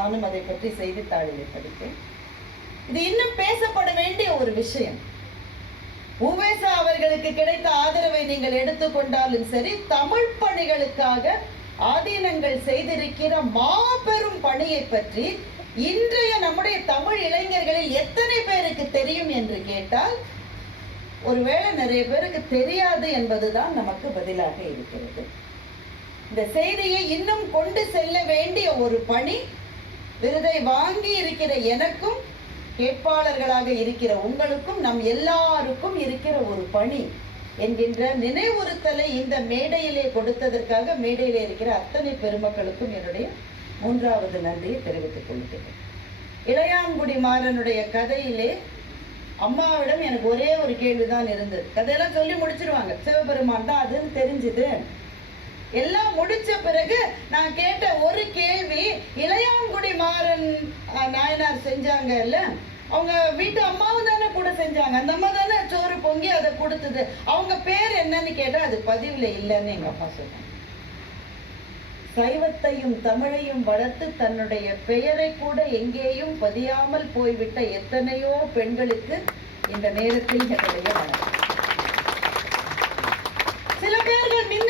நானும் அதை பற்றி செய்தித்தாளிலே படித்தேன். இது இன்னும் பேசப்பட வேண்டிய ஒரு விஷயம். உவேசா அவர்களுக்கு கிடைத்த ஆதரவை நீங்கள் எடுத்துக்கொண்டாலும் சரி, தமிழ் பணிகளுக்காக ஆதீனங்கள் செய்திருக்கிற மாபெரும் பணியை பற்றி இன்றைய நம்முடைய தமிழ் இளைஞர்களில் எத்தனை பேருக்கு தெரியும் என்று கேட்டால், ஒருவேளை நிறைய பேருக்கு தெரியாது என்பதுதான் நமக்கு பதிலாக இருக்கிறது. இந்த செய்தியை இன்னும் கொண்டு செல்ல வேண்டிய ஒரு பணி விருதை வாங்கி இருக்கிற எனக்கும், கேட்பாளர்களாக இருக்கிற உங்களுக்கும், நம் எல்லாருக்கும் இருக்கிற ஒரு பணி என்கின்ற நினைவுறுத்தலை இந்த மேடையிலே கொடுத்ததற்காக மேடையிலே இருக்கிற அத்தனை பெருமக்களுக்கும் என்னுடைய மூன்றாவது நன்றியை தெரிவித்துக் கொள்கிறேன். இளையான்குடி மாறனுடைய கதையிலே அம்மாவிடம் எனக்கு ஒரே ஒரு கேள்விதான் இருந்தது. கதையெல்லாம் சொல்லி முடிச்சிருவாங்க, சிவபெருமான் தான் அதுன்னு தெரிஞ்சுது. எல்லாம் முடிச்ச பிறகு நான் கேட்ட ஒரு கேள்வி, இளையான்குடி மாறன் நாயனார் செஞ்சாங்கல்ல, அவங்க வீட்டு அம்மாவும் தானே கூட செஞ்சாங்க, அந்த அம்மா தானே சோறு பொங்கி அதை கொடுத்தது, அவங்க பேர் என்னன்னு கேட்டா அது பதிவுல இல்லைன்னு எங்க அப்பா சொன்னாங்க. சைவத்தையும் தமிழையும் வளர்த்து தன்னுடைய பெயரை கூட எங்கேயும் பதியாமல் போய்விட்ட எத்தனையோ பெண்களுக்கு இந்த நேரத்தில் என்னுடைய வணக்கம். சில பேர்கள்